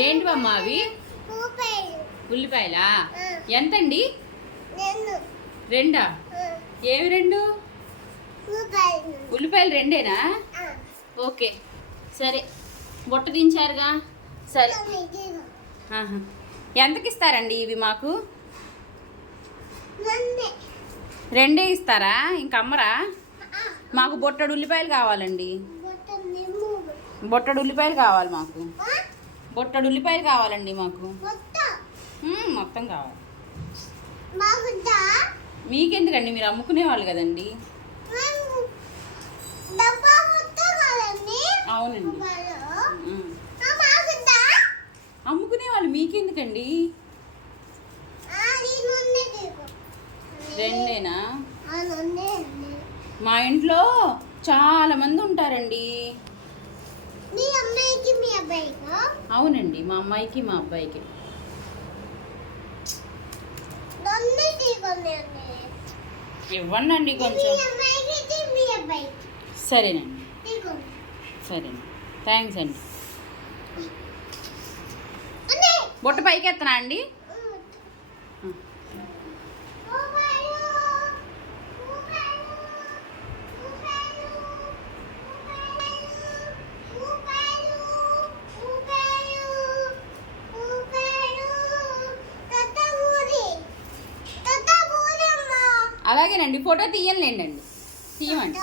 ఏంటివమ్మా అవి? ఉల్లిపాయలా? ఎంతండి? రెండా? ఏమి రెండు? ఉల్లిపాయలు రెండేనా? ఓకే సరే, బుట్ట దించారుగా. సరే, ఎంతకి ఇస్తారండి ఇవి మాకు? రెండే ఇస్తారా? ఇంక అమ్మరా? మాకు బొట్టడు ఉల్లిపాయలు కావాలండి. బొట్టడు ఉల్లిపాయలు కావాలి మాకు. బొట్టడు ఉల్లిపాయలు కావాలండి మాకు. మొత్తం కావాలి. మీకెందుకండి, మీరు అమ్ముకునే వాళ్ళు కదండి. అవునండి, అమ్ముకునే వాళ్ళు మీకెందుకండి. రెండేనా? మా ఇంట్లో చాలా మంది ఉంటారండి. అవునండి, మా అమ్మాయికి మా అబ్బాయికి. ఇవ్వండి కొంచెం. సరేనండి, సరేనండి, థ్యాంక్స్ అండి. బుట్ట పైకి ఎత్తనా అండి? అలాగేనండి, ఫోటో తీయలేండి, తీయమండి.